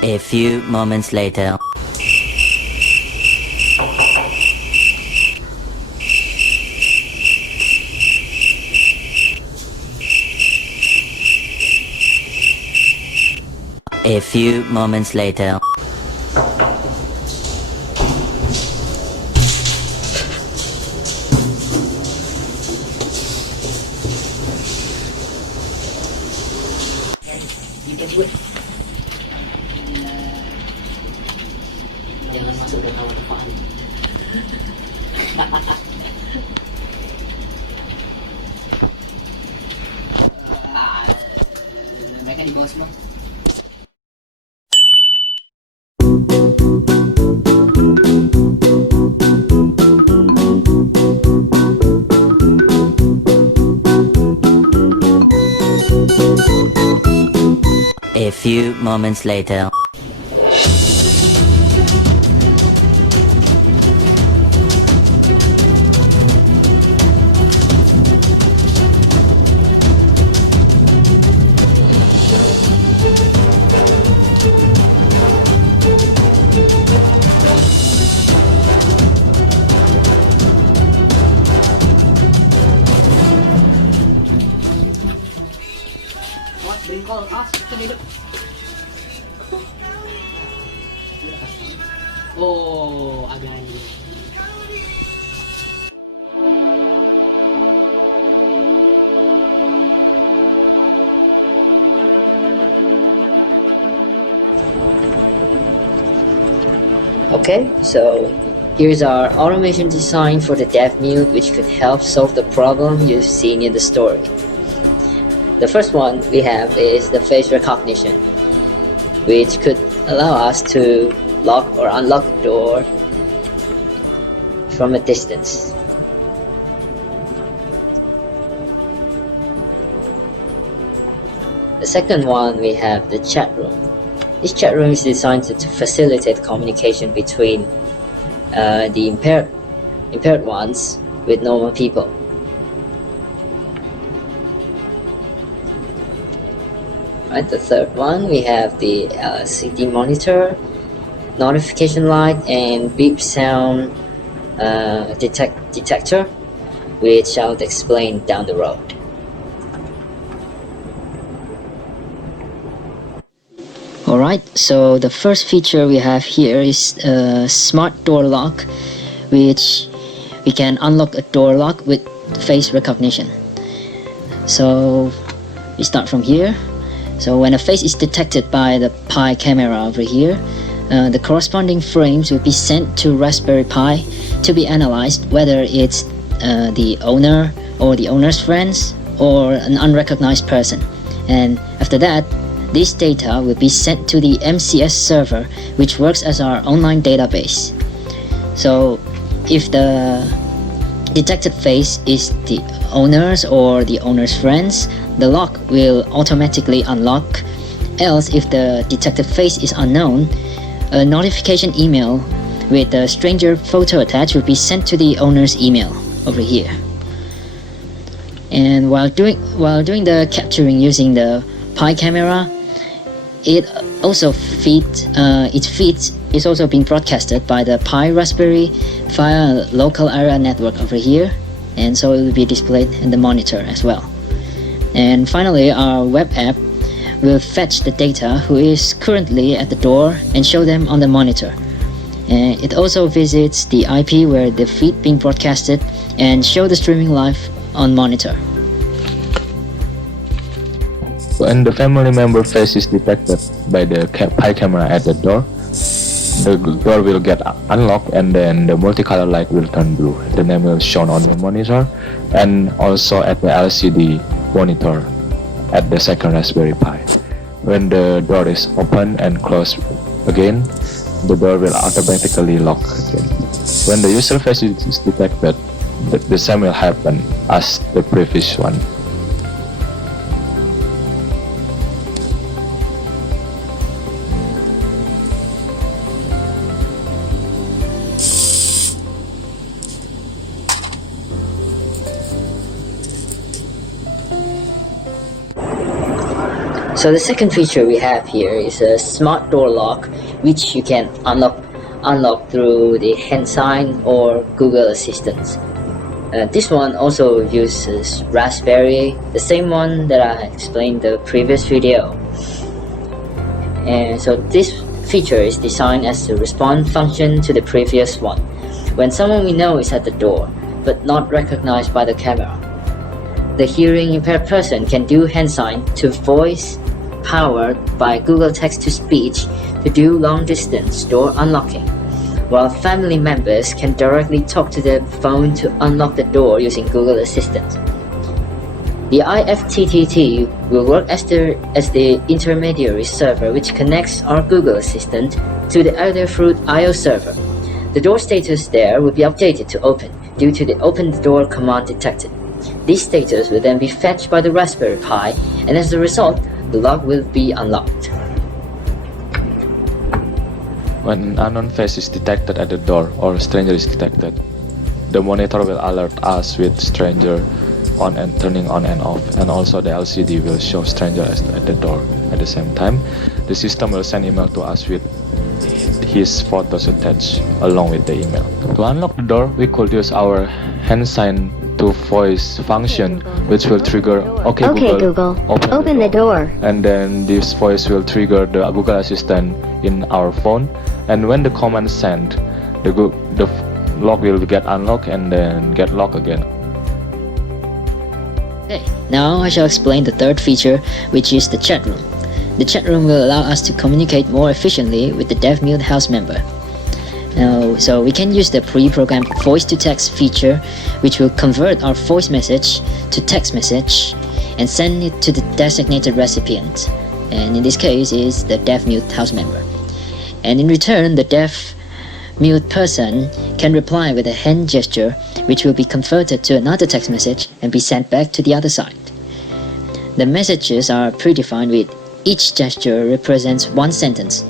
A few moments later. A few moments later. Jangan masuk ke kamar depan. Mereka di bawah semua. A few moments later. Bengkol, hidup. Oh, agak ini. Okay, so here's our automation design for the deaf mute, which could help solve the problem you've seen in the story. The first one we have is the face recognition, which could allow us to lock or unlock the door from a distance. The second one we have the chat room. This chat room is designed to facilitate communication between the impaired ones with normal people. Right, the third one we have the LCD monitor, notification light, and beep sound detector, which I'll explain down the road. Alright, so the first feature we have here is a smart door lock, which we can unlock a door lock with face recognition. So we start from here. So when a face is detected by the Pi camera over here, the corresponding frames will be sent to Raspberry Pi to be analyzed, whether it's the owner or the owner's friends or an unrecognized person. And after that, this data will be sent to the MCS server, which works as our online database. So if the detected face is the owner's or the owner's friends, the lock will automatically unlock. Else, if the detected face is unknown, a notification email with a stranger photo attached will be sent to the owner's email over here. And while doing the capturing using the Pi camera, its feed is also being broadcasted by the Pi Raspberry via a local area network over here, and so it will be displayed in the monitor as well. And finally, our web app will fetch the data who is currently at the door and show them on the monitor. And it also visits the IP where the feed being broadcasted and show the streaming live on monitor. When the family member face is detected by the Pi camera at the door, the door will get unlocked, and then the multicolor light will turn blue. The name will shown on the monitor and also at the LCD monitor at the second Raspberry Pi. When the door is open and closed again, the door will automatically lock again. When the user face is detected, the same will happen as the previous one. So the second feature we have here is a smart door lock, which you can unlock through the hand sign or Google Assistant. This one also uses Raspberry, the same one that I explained in the previous video. And so this feature is designed as a response function to the previous one. When someone we know is at the door, but not recognized by the camera, the hearing impaired person can do hand sign to voice powered by Google text-to-speech to do long-distance door unlocking, while family members can directly talk to their phone to unlock the door using Google Assistant. The IFTTT will work as the intermediary server which connects our Google Assistant to the Adafruit I/O server. The door status there will be updated to open due to the open the door command detected. This status will then be fetched by the Raspberry Pi, and as a result, the lock will be unlocked. When an unknown face is detected at the door or a stranger is detected, the monitor will alert us with stranger on and turning on and off, and also the LCD will show stranger at the door. At the same time, the system will send email to us with his photos attached along with the email. To unlock the door, we could use our hand sign to voice function, which will trigger OK Google, open the door. And then this voice will trigger the Google Assistant in our phone, and when the command is sent, the lock will get unlocked and then get locked again. Okay, now I shall explain the third feature, which is the chat room. The chat room will allow us to communicate more efficiently with the deaf-mute house member. So we can use the pre-programmed voice-to-text feature, which will convert our voice message to text message and send it to the designated recipient, and in this case is the deaf-mute house member. And in return, the deaf-mute person can reply with a hand gesture, which will be converted to another text message and be sent back to the other side. The messages are predefined with each gesture represents one sentence.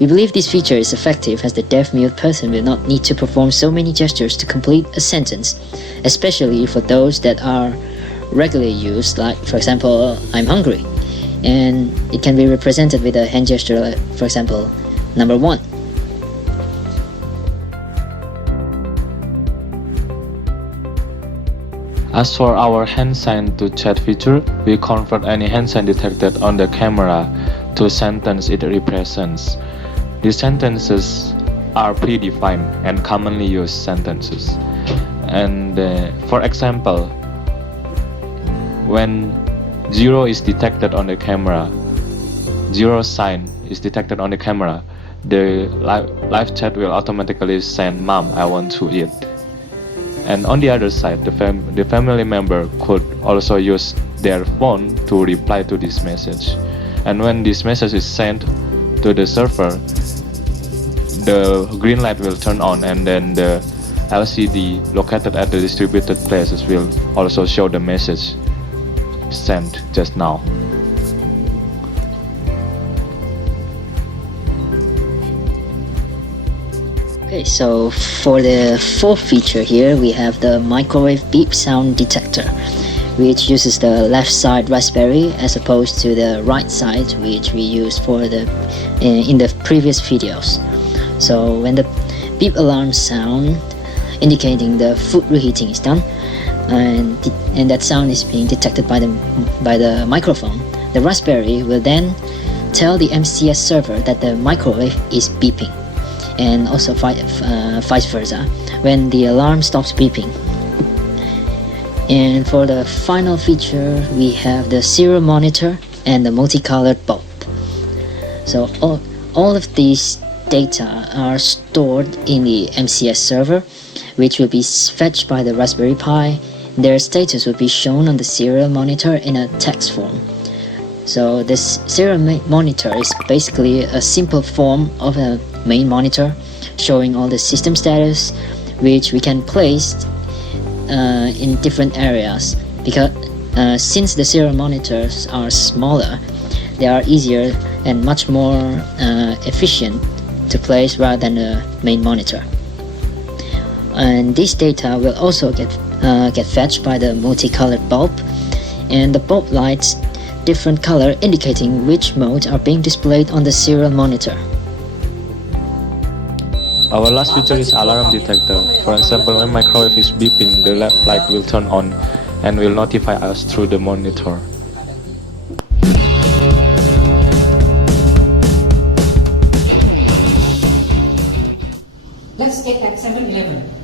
We believe this feature is effective as the deaf-mute person will not need to perform so many gestures to complete a sentence, especially for those that are regularly used, like for example, I'm hungry, and it can be represented with a hand gesture, like, for example, number 1. As for our hand sign to chat feature, we convert any hand sign detected on the camera to sentence it represents. These sentences are predefined and commonly used sentences. And for example, when 0 is detected on the camera, 0 sign is detected on the camera, the live chat will automatically send "Mom, I want to eat." And on the other side, the family member could also use their phone to reply to this message. And when this message is sent to the server, the green light will turn on, and then the LCD located at the distributed places will also show the message sent just now. Okay, so for the fourth feature here, we have the microwave beep sound detector, which uses the left side Raspberry as opposed to the right side, which we used for the in the previous videos. So when the beep alarm sound indicating the food reheating is done, and that sound is being detected by the microphone, the Raspberry will then tell the MCS server that the microwave is beeping, and also vice versa when the alarm stops beeping. And for the final feature, we have the serial monitor and the multicolored bulb. So all of these data are stored in the MCS server, which will be fetched by the Raspberry Pi. Their status will be shown on the serial monitor in a text form. So this serial monitor is basically a simple form of a main monitor showing all the system status, which we can place in different areas because since the serial monitors are smaller, they are easier and much more efficient to place rather than a main monitor. And this data will also get fetched by the multicolored bulb, and the bulb lights different color indicating which modes are being displayed on the serial monitor. Our last feature is alarm detector. For example, when microwave is beeping, the left light will turn on and will notify us through the monitor. Let's get at 7-Eleven.